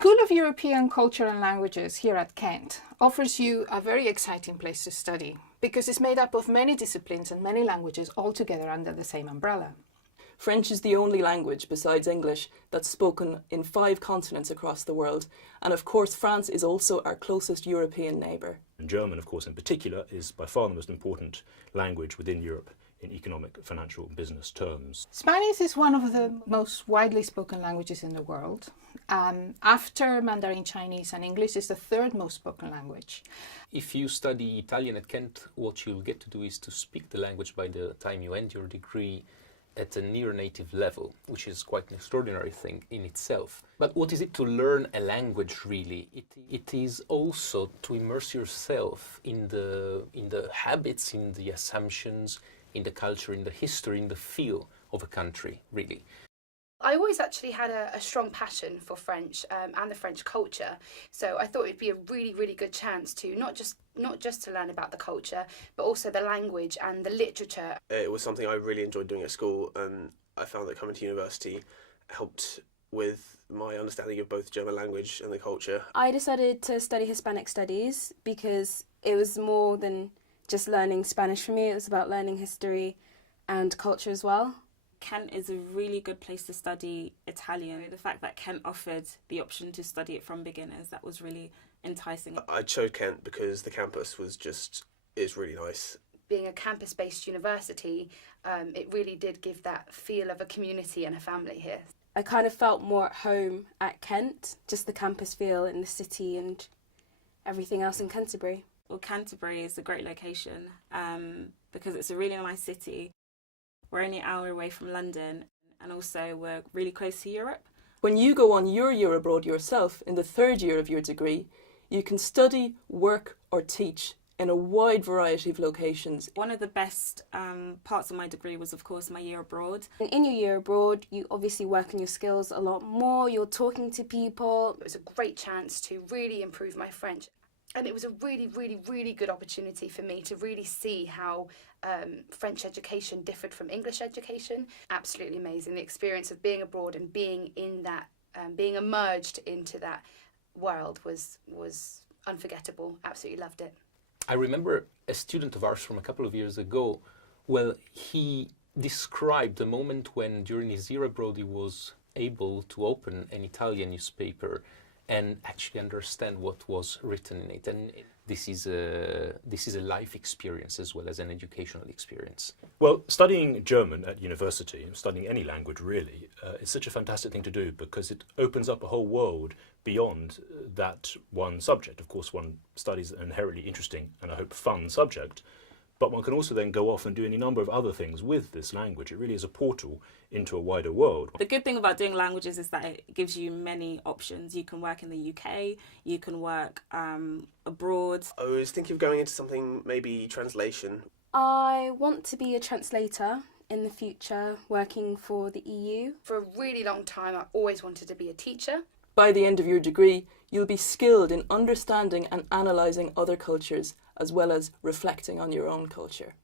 School of European Culture and Languages here at Kent offers you a very exciting place to study because it's made up of many disciplines and many languages all together under the same umbrella. French is the only language, besides English, that's spoken in 5 continents across the world. And of course, France is also our closest European neighbour. And German, of course, in particular, is by far the most important language within Europe in economic, financial, and business terms. Spanish is one of the most widely spoken languages in the world. After Mandarin Chinese, and English is the 3rd most spoken language. If you study Italian at Kent, what you'll get to do is to speak the language by the time you end your degree at a near native level, which is quite an extraordinary thing in itself. But what is it to learn a language really? It is also to immerse yourself in the habits, in the assumptions, in the culture, in the history, in the feel of a country, really. I always actually had a strong passion for French and the French culture, so I thought it'd be a really, really good chance to not just to learn about the culture, but also the language and the literature. It was something I really enjoyed doing at school, and I found that coming to university helped with my understanding of both German language and the culture. I decided to study Hispanic Studies because it was more than just learning Spanish for me. It was about learning history and culture as well. Kent is a really good place to study Italian. The fact that Kent offered the option to study it from beginners, that was really enticing. I chose Kent because the campus is really nice. Being a campus-based university, it really did give that feel of a community and a family here. I kind of felt more at home at Kent, just the campus feel in the city and everything else in Canterbury. Well, Canterbury is a great location because it's a really nice city. We're only an hour away from London, and also we're really close to Europe. When you go on your year abroad yourself in the 3rd year of your degree, you can study, work or teach in a wide variety of locations. One of the best parts of my degree was, of course, my year abroad. In your year abroad, you obviously work on your skills a lot more, you're talking to people. It was a great chance to really improve my French. And it was a really, really, really good opportunity for me to really see how French education differed from English education. Absolutely amazing. The experience of being abroad and being in that, being immersed into that world was unforgettable. Absolutely loved it. I remember a student of ours from a couple of years ago, well, he described the moment when during his year abroad he was able to open an Italian newspaper and actually understand what was written in it. And this is a life experience as well as an educational experience. Well, studying German at university, studying any language really, is such a fantastic thing to do because it opens up a whole world beyond that one subject. Of course, one studies an inherently interesting and I hope fun subject, but one can also then go off and do any number of other things with this language. It really is a portal into a wider world. The good thing about doing languages is that it gives you many options. You can work in the UK, you can work abroad. I was thinking of going into something, maybe translation. I want to be a translator in the future, working for the EU. For a really long time, I always wanted to be a teacher. By the end of your degree, you'll be skilled in understanding and analysing other cultures, as well as reflecting on your own culture.